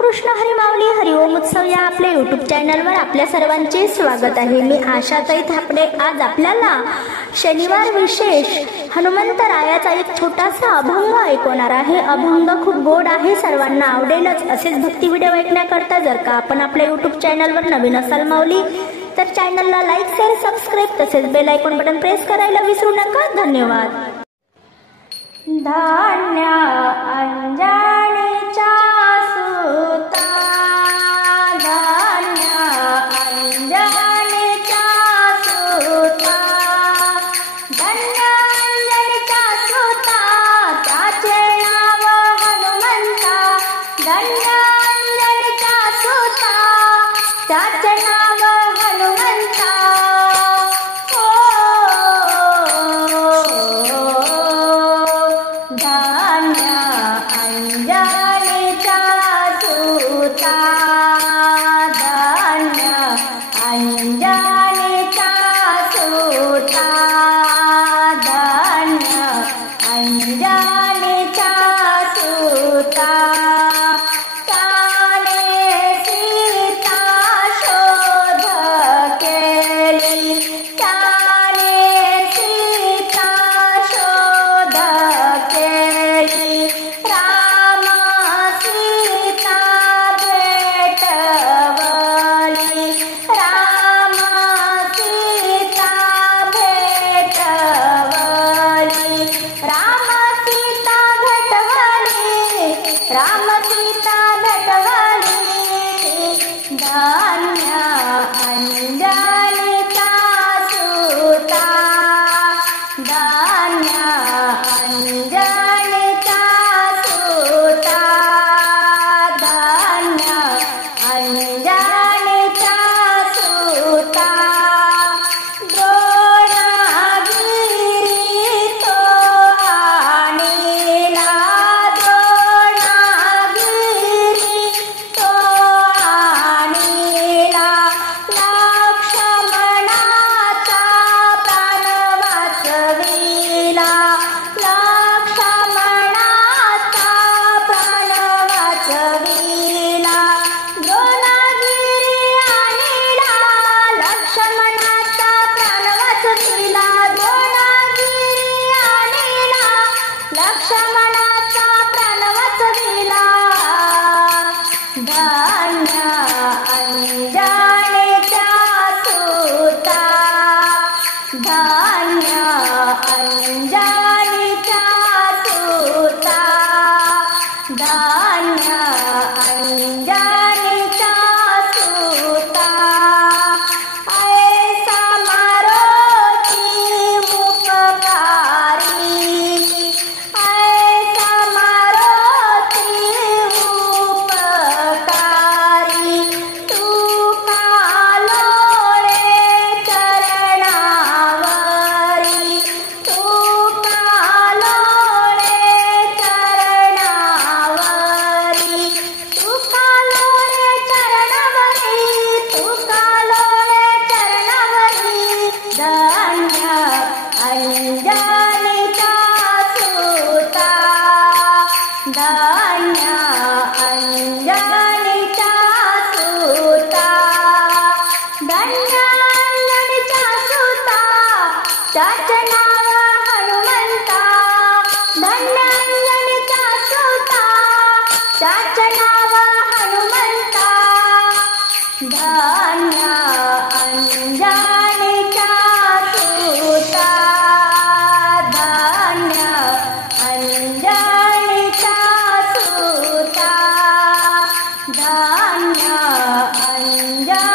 रामकृष्ण हरी माऊली हरिओम उत्सव या आपल्या यूट्यूब चॅनलवर आपल्या सर्वांचे स्वागत आहे। मी आशाताई थापडे आज आपल्याला शनिवार विशेष हनुमंतरायाचा एक छोटासा अभंग ऐकवणार आहे। अभंग खूप गोड आहे, सर्वांना आवडेलच। असेच भक्ती व्हिडिओ ऐकण्याकरता जर का आपण आपल्या यूट्यूब चॅनलवर नवीन असाल माऊली तर चॅनलला लाईक शेअर सबस्क्राईब तसेच बेल आयकॉन बटन प्रेस करायला विसरू नका। धन्यवाद। धान्य अंजनीच्या सुता, धान्य अंजनीच्या सुता, धान्य अंजनीच्या सुता, त्याचे नाव हनुमंता, धान्य अंजनीच्या सुता, त्याचे नाव हनुमंता। धान्य अंजनीच्या सुता, धान्य अंजनीच्या सुता, धान्य अंजनीच्या सुता, त्याने सीता शोध केली, त्याने सीता शोध केली, राम सीता भेटवली, राम सीता भेटवली, राम सीता भेटवली, राम सीता भेटवली। धान्य अंजनीच्या सुता, धान्य अंजनीच्या सुता, धान्य अंजनीच्या सुता, द्रोणागिरी तो आणिला, द्रोणागिरी तो आणिला, लक्ष्मणाचा प्राण वाचविला, लक्ष्मणाचा प्राण वाचविला, द्रोणागिरी आणिला, लक्ष्मणाचा प्राण वाचविला, द्रोणागिरी आणिला, लक्ष्मणाचा प्राण वाचविला। धान्य अंजनीच्या सुता, धान्य अंजनीच्या सुता, धान्य अंजनीच्या सुता, ऐसा मारुती उपकारी, ऐसा मारुती उपकारी, तू कालोळे चरणावरी, तू कालोळे चरणावरी, तू कालोळे चरणावरी, तू कालोळे चरणावरी। धान्य अंजनीच्या सुता, धान्य अंजनीच्या सुता, धान्य अंजनीच्या सुता, त्याचे नाव हनुमंता, धान्य अंजनीच्या सुता, त्याचे नाव हनुमंता। धान्य अंजनीच्या सुता, धान्य अंजनीच्या सुता, धान्य अंजनीच्या